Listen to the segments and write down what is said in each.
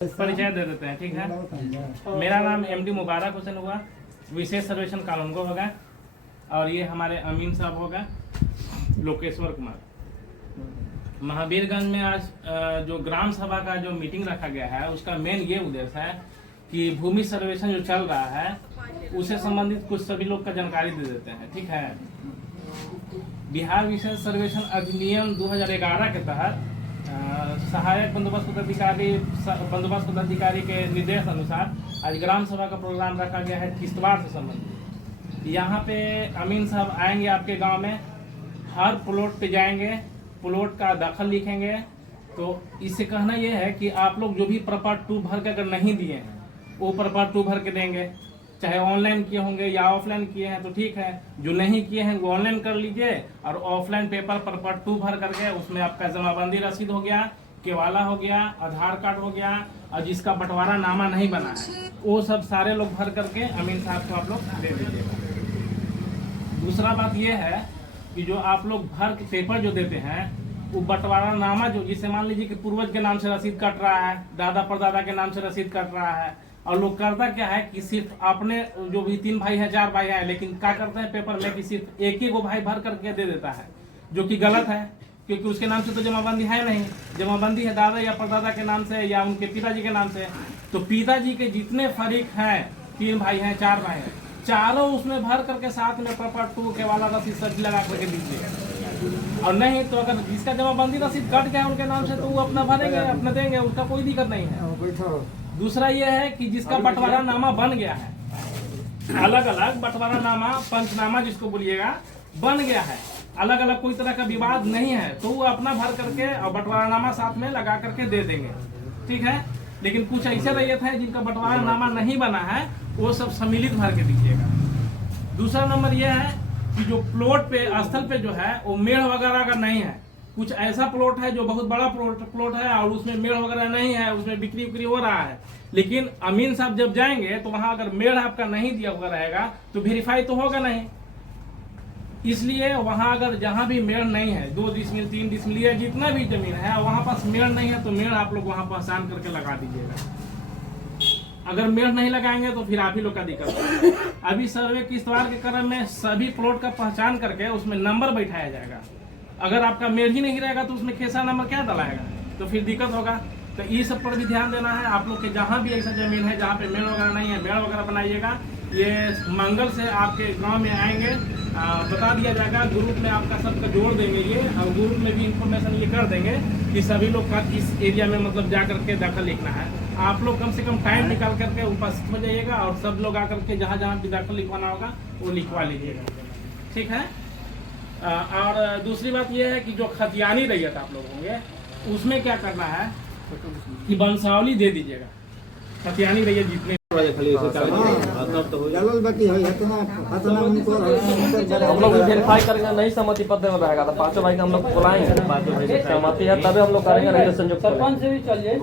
परिचय दे देते हैं, ठीक है। मेरा नाम एमडी मुबारक हुसैन हुआ, विशेष सर्वेक्षण कानूनगो होगा, और ये हमारे अमीन साहब होगा लोकेश्वर कुमार। महावीरगंज में आज जो ग्राम सभा का जो मीटिंग रखा गया है उसका मेन ये उद्देश्य है कि भूमि सर्वेक्षण जो चल रहा है उससे संबंधित कुछ सभी लोग का जानकारी दे देते हैं, ठीक है। बिहार विशेष सर्वेक्षण अधिनियम 2011 के तहत सहायक बंदोबस्त पदाधिकारी के निर्देश अनुसार आज ग्राम सभा का प्रोग्राम रखा गया है किश्तवाड़ से संबंधित। यहाँ पे अमीन साहब आएंगे आपके गांव में, हर प्लॉट पे जाएंगे, प्लॉट का दाखिल लिखेंगे। तो इससे कहना यह है कि आप लोग जो भी प्रॉपर टू भर के अगर नहीं दिए हैं वो प्रॉपर टू भर के देंगे, चाहे ऑनलाइन किए होंगे या ऑफलाइन किए हैं तो ठीक है, जो नहीं किए हैं वो ऑनलाइन कर लीजिए और ऑफलाइन पेपर प्रॉपर टू भर करके उसमें आपका जमाबंदी रसीद हो गया, केवाला हो गया, आधार कार्ड हो गया, और जिसका बंटवारा नामा नहीं बना है वो सब सारे लोग भर करके अमीन साहब को आप लोग दे दीजिएगा। दूसरा बात यह है कि जो आप लोग भर के पेपर जो देते हैं वो बंटवारा नामा जो, जिसे मान लीजिए कि पूर्वज के नाम से रसीद कट रहा है, दादा परदादा के नाम से रसीद कट रहा है, और लोग करता क्या है कि सिर्फ अपने जो भी 3 भाई है 4 भाई है, लेकिन क्या करते हैं पेपर में कि सिर्फ एक ही को भाई भर करके दे देता है, जो कि गलत है, क्योंकि उसके नाम से तो जमाबंदी है नहीं। जमाबंदी है दादा या परदादा के नाम से या उनके पिताजी के नाम से। तो पिताजी के जितने फरीक हैं, 3 भाई हैं 4 भाई हैं, चारों उसमें भर करके साथ में प्रॉपर टू के वाला रसीद सब्जी लगा करके दीजिएगा। और नहीं तो अगर जिसका जमाबंदी रसीद कट गया उनके नाम से तो वो अपना भरेंगे, अपना देंगे, उसका कोई दिक्कत नहीं है। दूसरा ये है कि जिसका बंटवारा नामा बन गया है, अलग अलग बंटवारा नामा, पंचनामा जिसको बोलिएगा, बन गया है, अलग अलग कोई तरह का विवाद नहीं है, तो वो अपना भर करके और बंटवारा नामा साथ में लगा करके दे देंगे, ठीक है। लेकिन कुछ ऐसे रैयत है जिनका बंटवारा नामा नहीं बना है वो सब सम्मिलित भर के दीजिएगा। दूसरा नंबर यह है कि जो प्लॉट पे स्थल पे जो है वो मेढ़ वगैरह का नहीं है। कुछ ऐसा प्लॉट है जो बहुत बड़ा प्लॉट है और उसमें मेढ़ वगैरह नहीं है, उसमें बिक्री उक्री हो रहा है, लेकिन अमीन साहब जब जाएंगे तो वहां अगर मेढ़ आपका नहीं दिया हुआ रहेगा तो वेरीफाई तो होगा नहीं। इसलिए वहां अगर जहां भी मेढ़ नहीं है, 2 डिसमिल 3 डिसमिल या जितना भी जमीन है वहां पास मेढ़ नहीं है तो मेढ़ आप लोग वहां पहचान करके लगा दीजिएगा। अगर मेढ़ नहीं लगाएंगे तो फिर आप ही लोग का दिक्कत होगा। अभी सर्वे किश्तवाड़ के क्रम में सभी प्लॉट का पहचान करके उसमें नंबर बैठाया जाएगा। अगर आपका मेढ़ ही नहीं रहेगा तो उसमें खेसा नंबर क्या डलाएगा, तो फिर दिक्कत होगा। तो ये सब पर भी ध्यान देना है। आप लोग के जहाँ भी ऐसा जमीन है जहाँ पे मेढ़ वगैरह नहीं है, मेढ़ वगैरह बनाइएगा। ये मंगल से आपके गांव में आएंगे, बता दिया जाएगा, ग्रुप में आपका सबका जोड़ देंगे ये, और ग्रुप में भी इंफॉर्मेशन ये कर देंगे कि सभी लोग का इस एरिया में मतलब जा करके दाखिल लिखना है। आप लोग कम से कम टाइम निकाल करके उपस्थित हो जाइएगा और सब लोग आकर के जहाँ जहाँ भी दाखिल लिखवाना होगा वो लिखवा लीजिएगा, ठीक है। और दूसरी बात यह है कि जो खतियानी रैयत आप लोग होंगे उसमें क्या करना है कि वंशावली दे दीजिएगा। खतियानी रैयत जितने हम लोग वेरीफाई करेंगे, नहीं सहमति पत्र में रहेगा तो 5 भाई का हम लोग बुलाएंगे, सहमति है तभी हम लोग करेंगे, नहीं तो संयुक्त सरपंच से भी चलिए।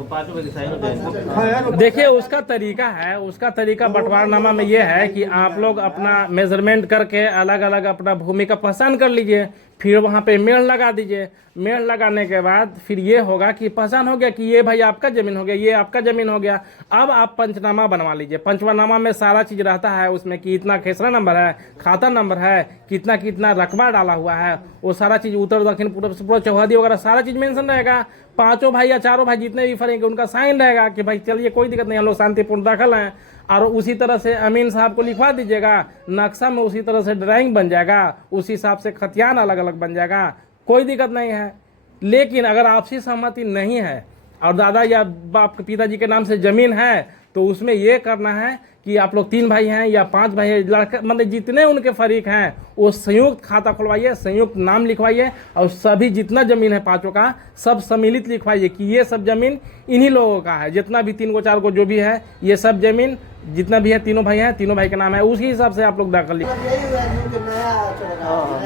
देखिए उसका तरीका है, उसका तरीका बंटवारनामा में ये है कि आप लोग अपना मेजरमेंट करके अलग अलग अपना भूमि का पहचान कर लीजिए, फिर वहाँ पे मेढ़ लगा दीजिए। मेढ़ लगाने के बाद फिर ये होगा कि पहचान हो गया कि ये भाई आपका जमीन हो गया, ये आपका जमीन हो गया। अब आप पंचनामा बनवा लीजिए। पंचनामा में सारा चीज रहता है उसमें कि इतना खेसरा नंबर है, खाता नंबर है, कितना कितना रकबा डाला हुआ है, वो सारा चीज उत्तर दक्षिण पूर्व चौहदी वगैरह सारा चीज मेंशन रहेगा। 5 भाई या 4 भाई जितने भी फरेंगे उनका साइन रहेगा कि भाई चलिए कोई दिक्कत नहीं, हम लोग शांतिपूर्ण दाखिल हैं। और उसी तरह से अमीन साहब को लिखवा दीजिएगा, नक्शा में उसी तरह से ड्राइंग बन जाएगा, उसी हिसाब से खतियान अलग अलग बन जाएगा, कोई दिक्कत नहीं है। लेकिन अगर आपसी सहमति नहीं है और दादा या बाप के पिताजी के नाम से जमीन है तो उसमें ये करना है कि आप लोग 3 भाई हैं या 5 भाई हैं, लड़का मतलब जितने उनके फरीक हैं वो संयुक्त खाता खुलवाइए, संयुक्त नाम लिखवाइए और सभी जितना जमीन है 5 का सब सम्मिलित लिखवाइए कि ये सब जमीन इन्हीं लोगों का है। जितना भी 3 को 4 को जो भी है ये सब जमीन जितना भी है, 3 भाई हैं, 3 भाई का नाम है, उसी हिसाब से आप लोग दाखिल लिखिए।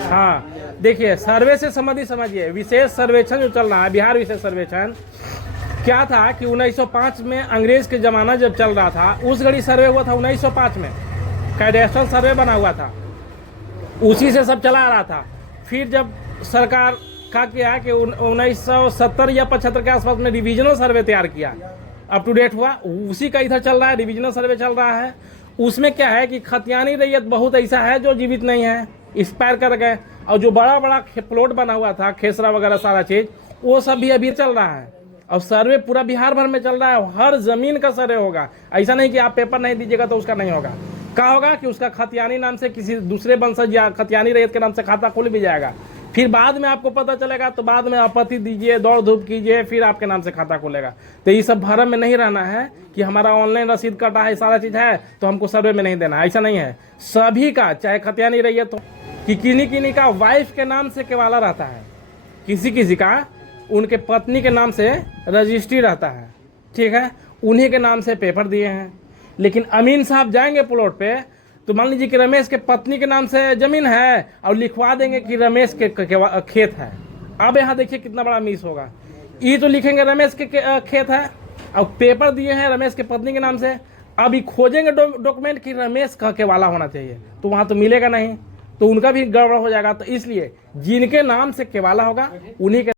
हाँ देखिए, सर्वे से संबंधित समझिए, विशेष सर्वेक्षण जो चल रहा है, बिहार विशेष सर्वेक्षण क्या था कि 1905 में अंग्रेज के ज़माना जब चल रहा था उस घड़ी सर्वे हुआ था। 1905 में कैडेस्ट्रल सर्वे बना हुआ था, उसी से सब चला रहा था। फिर जब सरकार का किया कि 1970 या 75 के आसपास में रिविजनल सर्वे तैयार किया अप टू डेट हुआ, उसी का इधर चल रहा है, डिविजनल सर्वे चल रहा है। उसमें क्या है कि खतियानी रैयत बहुत ऐसा है जो जीवित नहीं है, एक्सपायर कर गए, और जो बड़ा बड़ा प्लॉट बना हुआ था, खेसरा वगैरह सारा चीज, वो सब भी अभी चल रहा है। और सर्वे पूरा बिहार भर में चल रहा है, हर जमीन का सर्वे होगा। ऐसा नहीं कि आप पेपर नहीं दीजिएगा तो उसका नहीं होगा। क्या होगा कि उसका खतियानी नाम से किसी दूसरे वंशज या खतियानी रैयत के नाम से खाता खुल भी जाएगा। फिर बाद में आपको पता चलेगा तो बाद में आपत्ति दीजिए, दौड़ धूप कीजिए, फिर आपके नाम से खाता खुलेगा। तो ये सब भरम में नहीं रहना है कि हमारा ऑनलाइन रसीद कटा है, सारा चीज़ है तो हमको सर्वे में नहीं देना है, ऐसा नहीं है। सभी का, चाहे खतियानी रैयत हो कि किन्हीं का वाइफ के नाम से केवाला रहता है, किसी का उनके पत्नी के नाम से रजिस्ट्री रहता है, ठीक है, उन्हीं के नाम से पेपर दिए हैं। लेकिन अमीन साहब जाएंगे प्लॉट पे तो मान लीजिए कि रमेश के पत्नी के नाम से जमीन है और लिखवा देंगे कि रमेश के खेत है। अब यहाँ देखिए कितना बड़ा मिस होगा। ये तो लिखेंगे रमेश के खेत है और पेपर दिए हैं रमेश के पत्नी के नाम से। अभी खोजेंगे डॉक्यूमेंट कि रमेश का केवाला होना चाहिए, तो वहाँ तो मिलेगा नहीं, तो उनका भी गड़बड़ हो जाएगा। तो इसलिए जिनके नाम से केवाला होगा उन्हीं के